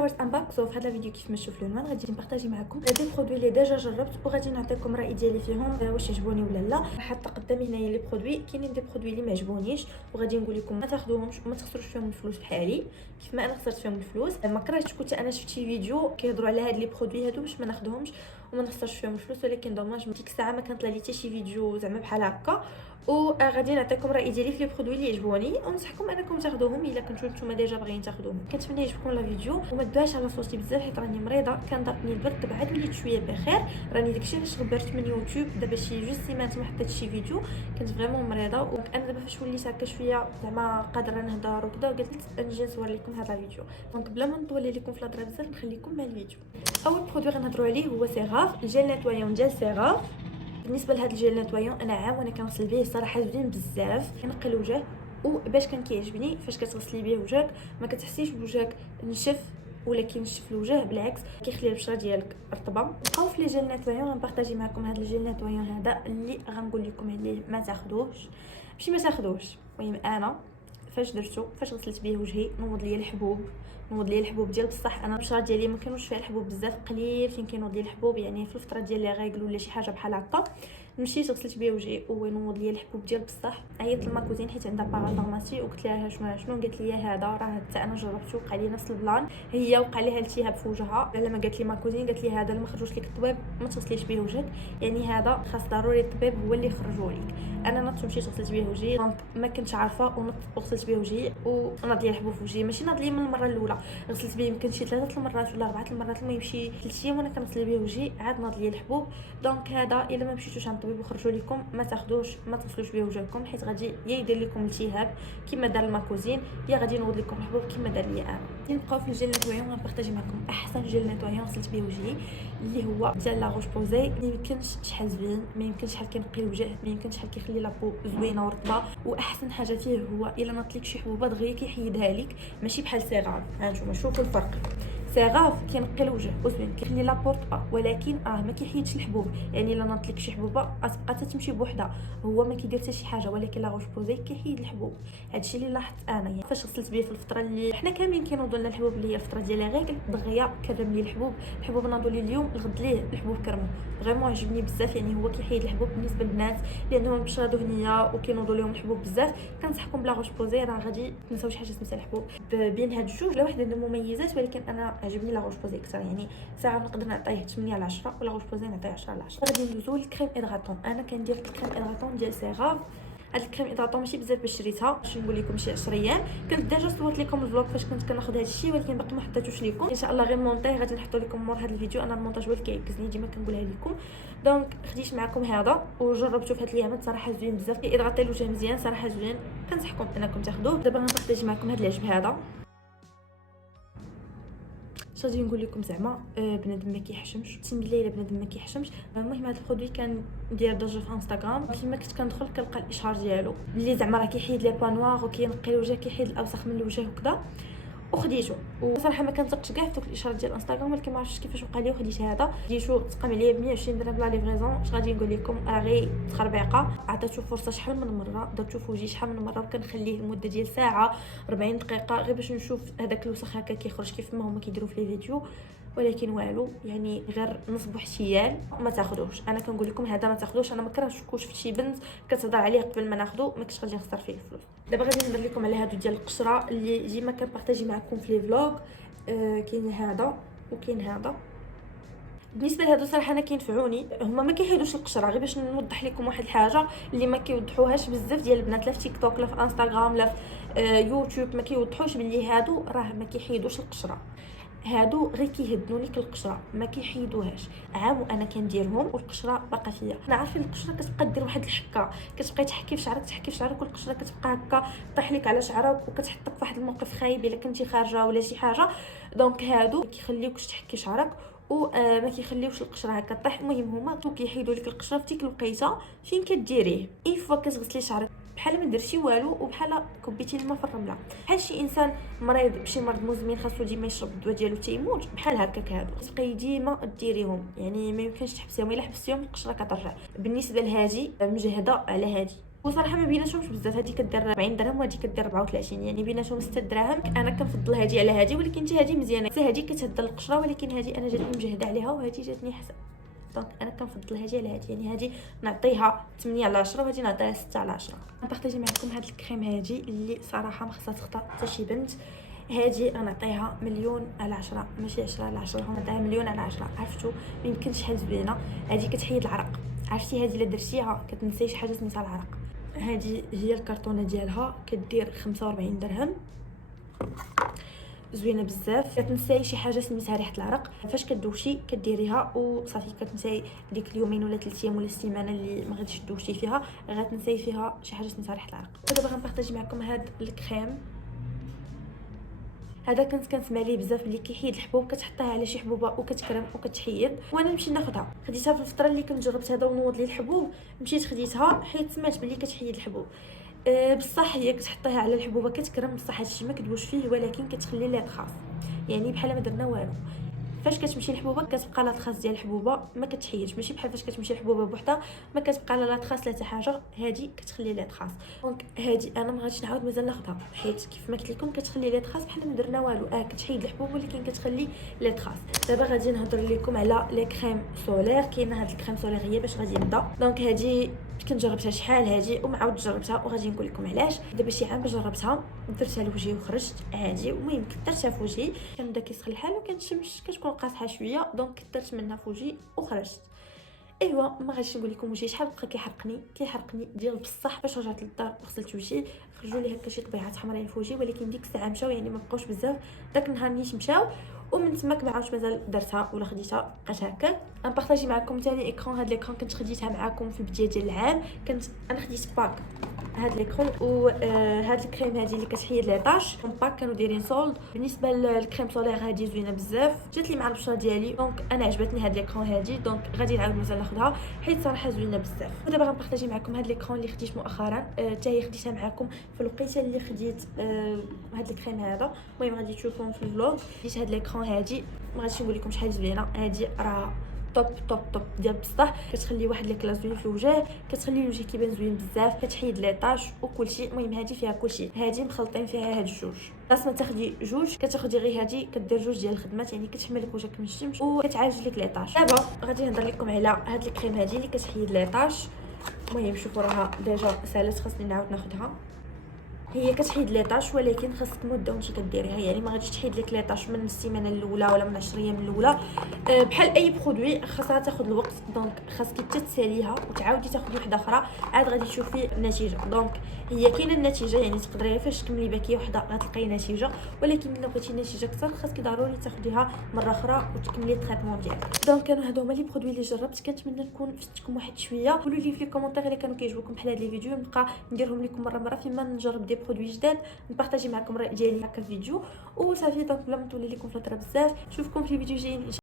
هاورز انباكسو. في هذا الفيديو كيف ما تشوفوا العنوان غادي نبارطاجي معكم دي برودوي اللي ديجا جربت وغادي نعطيكم الراي ديالي فيهم واش يعجبوني ولا لا. حاطه قدامي هنايا لي برودوي، كاينين دي برودوي اللي ما عجبونيش وغادي نقول لكم ما تاخذوهمش وما تخسروش فيهم الفلوس بحالي كيف ما انا خسرت فيهم الفلوس. ما كرهتش كنت انا شفت شي فيديو كيهضروا على هاد لي برودوي هادو باش ما ناخذهمش وما نخسرش فيهم الفلوس، ولكن دوماج ديك الساعه ما كانت لي حتى شي فيديو زعما بحال هكا. وغادي نعطيكم الراي ديالي في لي برودوي اللي يعجبوني ونصحكم انكم تاخذوهم الا كنتو نتوما ديجا باغيين تاخذوهم. كنتمنى يعجبكم لا فيديو وما تدوهاش على صوتي بزاف حيت راني مريضه، كان ضربني البرد بعد وليت شويه بخير. راني داكشي علاش غبرت من يوتيوب دابا شي جوج سيمانات ما حطيتش شي فيديو، كنت فريمون مريضه. وانا دابا فاش وليت هكا شويه زعما قادره نهضر وكذا قلت نجي نصور لكم هذا الفيديو. دونك بلا ما نطول لكم في الهضره بزاف نخليكم مع الفيديو. اول برودوي غنهضروا عليه هو سيغاف، الجيل نيتوايون ديال سيغاف. بالنسبه لهذا الجيل نيتوايون انا عام وانا كنغسل به صراحه زوين بزاف، كينقي الوجه وباش كان كيعجبني فاش كتغسلي به وجهك ما كتحسيش بوجهك نشف ولا كينشف الوجه، بالعكس كيخلي البشره ديالك رطبه. بقاو في لي جيل نيتوايون غنبارطاجي معكم هذا الجيل نيتوايون هذا اللي غنقول لكم عليه ما تاخذوش، ماشي ما تاخذوش، المهم انا فاش درتو فاش غسلت به وجهي نوض ليا الحبوب ديال بصح انا البشره ديالي ما كانوش فيها الحبوب بزاف، قليل فين كينوض ليا الحبوب، يعني في الفتره ديال لي غايغل ولا شي حاجه بحال هكا مشيت غسلت به وجهي ونوض ليا الحبوب ديال بصح. عيطت للماكوزين حيت عندها بارافارماسي وقلت لها شنو قالت لي هذا راه حتى انا جربته وقع لي نفس البلان، هي وقع ليها التهاب في وجهها. لما قالت لي ماكوزين قالت لي هذا اللي ما خرجوش لك الطبيب ما تغسليش به وجهك، يعني هذا خاص ضروري الطبيب هو اللي يخرجوا لك. انا نضت مشيت غسلت به وجهي، دونك ما كنتش عارفه ونضت وغسلت به وجهي ونض لي الحبوب في وجهي، ماشي نض لي من المره الاولى، غسلت به يمكن شي 3 المرات ولا 4 المرات، المهم شي 3 ايام وانا كنغسل به وجهي عاد نض لي الحبوب. دونك هذا الا ما مشيتوش عند الطبيب وخرجوا لكم ما تاخذوش ما تغسلوش به وجهكم حيت غادي يا يدير لكم التهاب كما دار الماكوزين يا غادي ينوض لكم الحبوب كما دار لي انا. نبقاو في الجيل نيتوايون غنبارطاجي معكم احسن جيل نيتوايون غسلت به وجهي اللي هو ديال لا روش بوزي. ما يمكنش شحال زوين، ما يمكنش شحال كينقي الوجه، ما يمكنش شحال كيخلي لابو زوينه ورطبه، واحسن حاجه فيه هو الا نط لك شي حبوبه دغيا كيحيدها لك، ماشي بحال سيغاف. ها نتوما شوفوا الفرق، سيغاف كينقي الوجه وزوين كيخلي لابو رطبه ولكن ما كيحيدش الحبوب، يعني الا نط لك شي حبوبه غتبقى تمشي بوحدها، هو ما كيدير حتى شي حاجه. ولكن لا روش بوزي كيحيد الحبوب، هادشي اللي لاحظت انا يعني فاش غسلت به في الفتره اللي حنا كاملين كينوضوا لنا الحبوب اللي هي الفتره ديال الغيكل دغيا كرم لي الحبوب ناضوا لي اليوم الغد ليه الحبوب كرموا. فريمون عجبني بزاف، يعني هو كيحيد الحبوب. بالنسبه للبنات اللي عندهم البشره دهنيه وكينوضوا لهم الحبوب بزاف كنصحكم بلا روش بوزي، راه غادي تنساو شي حاجه سميتها الحبوب. بين هاد الجوج لا واحد عندهم مميزات ولكن انا عجبني لا روش بوزي اكثر، يعني ساعه نقدر نعطيه 8 على 10 ولا روش بوزي نعطيه 10 على 10. غادي ندوزو للكريم ادغاتون. انا كندير الكريم ادغاتون ديال سيغاف. هاد الكريم ادغاتون ماشي بزاف باش شريتها، باش نقول لكم شي 10 ايام. كنت ديجا صورت لكم الفلوق فاش كنت كناخذ هاد الشيء ولكن باقي ما حطيتوش لكم، ان شاء الله غير مونطيه غادي نحطو لكم مور هاد الفيديو. انا المونتاج هو اللي كيعكسني ديما كنقولها لكم. دونك خديت معكم هذا وجربته في هاد الايامات صراحه زوين بزاف، كيضغط الوجه مزيان صراحه زوين، كنصحكم انكم تاخذوه. دابا غنبارطاجي معكم هاد العجب هذا. غادي نقول لكم زعما بنادم ما كيحشمش، اقسم بالله الا بنادم ما كيحشمش. المهم هذا البرودوي كان داير ضجه في انستغرام، كيما كنت كندخل كنلقى الاشهار ديالو اللي زعما راه كيحيد لي بوا نوار وكينقي الوجه كيحيد الاوساخ من الوجه وكذا، وخديته. وصراحه ما كنثقش كاع في دوك الاشهار ديال انستغرام ولكن ما عرفتش كيفاش وقع لي وخديت هذا. خديتو تقام عليا ب 120 درهم بلا ليفريزون. اش غادي نقول لكم راه غير تخربيقه، عطيتو فرصه شحال من مره، درتو في وجهي شحال من مره وكنخليه لمده ديال ساعه 40 دقيقه غير باش نشوف هذاك الوسخ هكا كيخرج كيف ما هما كيديروا في لي فيديو، ولكن والو يعني غير نصب احتيال. ما تاخذوش، انا كنقول لكم هذا ما تاخذوش. انا ما كرهتش في شي بنت كتهضر عليه قبل ما ناخذو ما كنتش غادي نخسر فيه الفلوس. دابا غادي نهضر لكم على هادو ديال القشره اللي ديما كنبارطاجي معكم في لي فلوغ. كاين هذا وكاين هذا. بالنسبه لهادو صراحه انا كينفعوني، هما ما كيحيدوش القشره، غير باش نوضح لكم واحد الحاجه اللي ما كيوضحوهاش بزاف ديال البنات لا في تيك توك لا في انستغرام لا في يوتيوب، ما كيوضحوش باللي هادو راه ما كيحيدوش القشره. هادو غير كيهدنوا لك القشره ما كيحيدوهاش. عام وانا كنديرهم والقشره باقا فيا. انا عارفين القشره كتبقى دير واحد الحكه، كتبقاي تحكي في شعرك والقشره كتبقى هكا طيح لك على شعرك وكتحطك في واحد الموقف خايب الا كنتي خارجه ولا شي حاجه. دونك هادو كيخليوكش تحكي شعرك وما كيخليوش القشره هكا طيح. المهم هما كيحيدوا لك القشره في ديك الوقيته فين كديريه. اي فوا كتغسلي شعرك بحال ما درتي والو وبحال كبيتي الماء في الرمله، بحال شي انسان مريض بشي مرض مزمن خاصو ديما يشرب الدواء ديالو تيموت، بحال هكاك هادو تبقاي ديما ديريهم، يعني ما يمكنش تحبسيهم، الا حبستيهم القشره كترجع. بالنسبه لهادي مجهده على هادي، وصراحه ما بيناتهمش بزاف، هذه كدير 40 درهم وهذه كدير 34، يعني بيناتهم 6 دراهم. انا كنفضل هذه على هذه، ولكن حتى هذه مزيانه، حتى هذه كتهدى القشره، ولكن هذه انا جاتني مجهده عليها وهذه جاتني حسن. دونك انا كنفضل هذه على هذه، يعني هذه نعطيها 8 على 10 وهذه نعطيها 6 على 10. نبارطاجي معكم هاد الكريم هذه اللي صراحه ما خصها تخطا حتى شي بنت. هذه غنعطيها مليون على 10، ماشي 10 على 10، غنعطيها مليون على 10. عرفتوا ما يمكنش شحال زوينه هذه، كتحيد العرق. عرفتي هذه الا درتيها كتنسي شي حاجه سميتها العرق. هذه هي الكرتونه ديالها، كدير 45 درهم، زوينه بزاف، كتنساي شي حاجه سميتها ريحه العرق. فاش كدوشي كديريها وصافي، كتنساي ديك اليومين ولا 3 ايام ولا السيمانه اللي ما غاديش تدوشي فيها، غتنساي فيها شي حاجه سميتها ريحه العرق. ودابا غنبارطاجي معكم هاد الكريم هذا. كنت كنسمع ليه بزاف اللي كيحيد الحبوب، كتحطيها على شي حبوبه وكتكرم وكتحيد. وانا نمشي ناخذها، خديتها في الفتره اللي كنت جربت هذا ونوض لي الحبوب، مشيت خديتها حيت سمعت بلي كتحيد الحبوب. بصح هي كتحطيها على الحبوبه كتكرم، بصح هادشي ما كدوش فيه، ولكن كتخلي ليه تخاص، يعني بحال ما درنا والو. فاش كتمشي الحبوبه كتبقى لا تخاص ديال الحبوبه ما كتحيدش، ماشي بحال فاش كتمشي الحبوبه بوحدها ما كتبقى لا تخاص لا حتى حاجه، هذه كتخلي ليه تخاص. دونك هذه انا ما غاديش نعاود مازال ناخذها، حيت كيف ما قلت لكم كتخلي ليه تخاص بحال ما درنا والو. كتحيد الحبوب ولكن كتخلي ليه تخاص. دابا غادي نهضر لكم على لي كريم سولير. كاينه هاد الكريم سولير هي باش غادي نبدا. دونك هذه كنت جربتها شحال هذه وما عاود جربتها، وغادي نقول لكم علاش. دابا شي عام جربتها درتها لوجهي وخرجت عادي، المهم درتها في وجهي كنبدا كيسخن الحال وكنشمش كتكون قاصحه شويه، دونك درت منها في وجهي وخرجت. ايوا ما غاديش نقول لكم وجهي شحال بقى كيحرقني ديال بصح. باش رجعت للدار وغسلت وجهي خرجوا لي هكا شي طبيعات حمراء في وجهي، ولكن ديك الساعه مشاو، يعني ما بقاوش بزاف. داك النهار نيت مشاو، ومن تماك ما عاودش مازال درتها ولا خديتها، بقات هكا. نبارطاجي معكم ثاني ايكران. هاد الايكران كنت خديتها معكم في البدايه ديال العام، كنت انا خديت باك هاد ليكرون وهاد الكريم هادي اللي كتحيد لي طاش باك، كانوا دايرين سولد. بالنسبه للكريم سولير هادي زوينه بزاف، جات لي مع البشره ديالي، دونك انا عجبتني هاد ليكرون هادي، دونك غادي نعاود مازال ناخذها حيت صراحه زوينه بزاف. ودابا غنبارطاجي معكم هاد ليكرون اللي خديت مؤخرا، حتى هي خديتها معكم في الوقيته اللي خديت هاد الكريم هذا. المهم غادي تشوفوهم في الفلوغ. خديت هاد ليكرون هادي، ما غاديش نقول لكم شحال زوينه هادي، راه توب توب توب ديال بصح. كتخلي واحد ليكلا زوين في الوجه، كتخلي الوجه كيبان زوين بزاف، كتحيد لي طاش وكلشي. المهم هذه فيها كلشي، هذه مخلطين فيها هاد الجوج. خاص ما تاخدي جوج، كتاخدي غير هذه كدير جوج ديال الخدمات، يعني كتحمل لك وجهك من الشمس وكتعالج لك لي طاش. دابا غادي نهضر لكم على هاد الكريم هذه اللي كتحيد لي طاش. المهم شوفوا راها ديجا سالات، خاصني نعاود ناخذها. هي كتحيد لي طاش، ولكن خاصك مده وانت كديريها، يعني ما غاديش تحيد لك لي طاش من السيمانه الاولى ولا من 10 ايام الاولى. بحال اي برودوي خاصها تاخذ الوقت، دونك خاصك تتساليها وتعاودي تاخذي وحده اخرى عاد غادي تشوفي النتيجه. دونك هي كاينه النتيجه، يعني تقدري فاش تكملي باكيه وحده غتلقاي نتيجه، ولكن الا بغيتي نتيجه اكثر خاصك ضروري تاخذيها مره اخرى وتكملي التريتمون ديالك. دونك كانوا هادو هما لي برودوي اللي جربت، كنتمنى نكون فدتكم واحد شويه. قولوا لي في الكومونتير الا كانوا كيعجبوكم بحال هاد لي فيديو، نبقى نديرهم لكم مره فيما نجرب دي برودوي جداد، نبارطاجي معكم الراي ديالي هكا في فيديو وصافي. دونك بلا ما نطول لكم فتره بزاف، نشوفكم في فيديو جايين ان شاء الله.